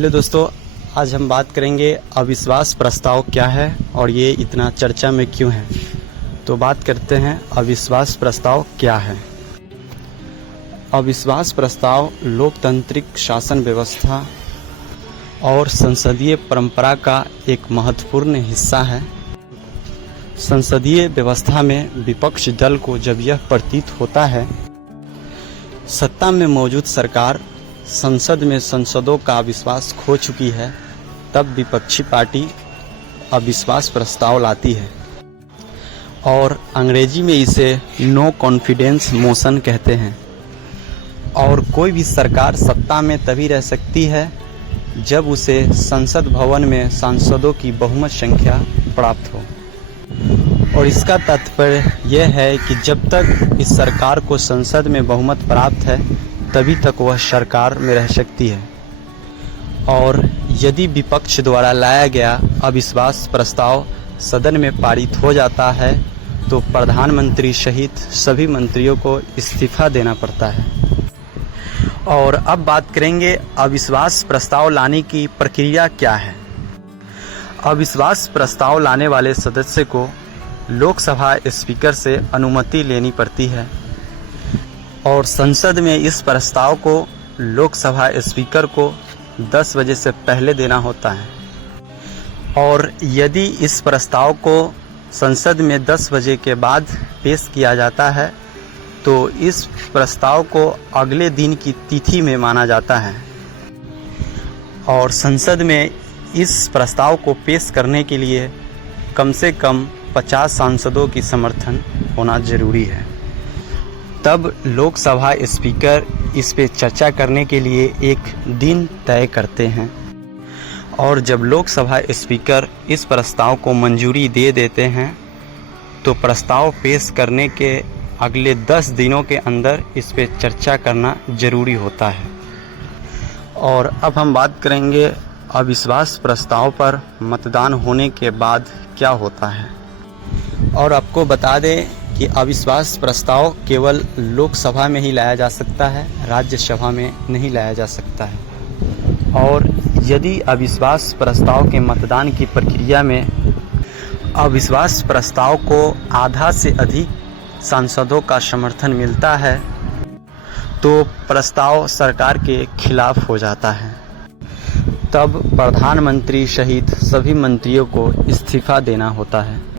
Hello दोस्तों, आज हम बात करेंगे अविश्वास प्रस्ताव क्या है और ये इतना चर्चा में क्यों है। तो बात करते हैं अविश्वास प्रस्ताव क्या है। अविश्वास प्रस्ताव लोकतांत्रिक शासन व्यवस्था और संसदीय परंपरा का एक महत्वपूर्ण हिस्सा है। संसदीय व्यवस्था में विपक्ष दल को जब यह प्रतीत होता है सत्ता में मौजूद सरकार संसद में सांसदों का विश्वास खो चुकी है, तब विपक्षी पार्टी अविश्वास प्रस्ताव लाती है और अंग्रेजी में इसे नो कॉन्फिडेंस मोशन कहते हैं। और कोई भी सरकार सत्ता में तभी रह सकती है जब उसे संसद भवन में सांसदों की बहुमत संख्या प्राप्त हो। और इसका तात्पर्य यह है कि जब तक इस सरकार को संसद में बहुमत प्राप्त है तभी तक वह सरकार में रह सकती है। और यदि विपक्ष द्वारा लाया गया अविश्वास प्रस्ताव सदन में पारित हो जाता है तो प्रधानमंत्री सहित सभी मंत्रियों को इस्तीफा देना पड़ता है। और अब बात करेंगे अविश्वास प्रस्ताव लाने की प्रक्रिया क्या है। अविश्वास प्रस्ताव लाने वाले सदस्य को लोकसभा स्पीकर से अनुमति लेनी पड़ती है और संसद में इस प्रस्ताव को लोकसभा स्पीकर को 10 बजे से पहले देना होता है। और यदि इस प्रस्ताव को संसद में 10 बजे के बाद पेश किया जाता है तो इस प्रस्ताव को अगले दिन की तिथि में माना जाता है और संसद में इस प्रस्ताव को पेश करने के लिए कम से कम 50 सांसदों की समर्थन होना जरूरी है। तब लोकसभा स्पीकर इस पे चर्चा करने के लिए एक दिन तय करते हैं और जब लोकसभा स्पीकर इस प्रस्ताव को मंजूरी दे देते हैं तो प्रस्ताव पेश करने के अगले 10 दिनों के अंदर इस पे चर्चा करना जरूरी होता है। और अब हम बात करेंगे अविश्वास प्रस्ताव पर मतदान होने के बाद क्या होता है। और आपको बता दें कि अविश्वास प्रस्ताव केवल लोकसभा में ही लाया जा सकता है, राज्यसभा में नहीं लाया जा सकता है। और यदि अविश्वास प्रस्ताव के मतदान की प्रक्रिया में अविश्वास प्रस्ताव को आधा से अधिक सांसदों का समर्थन मिलता है तो प्रस्ताव सरकार के खिलाफ हो जाता है। तब प्रधानमंत्री सहित सभी मंत्रियों को इस्तीफा देना होता है।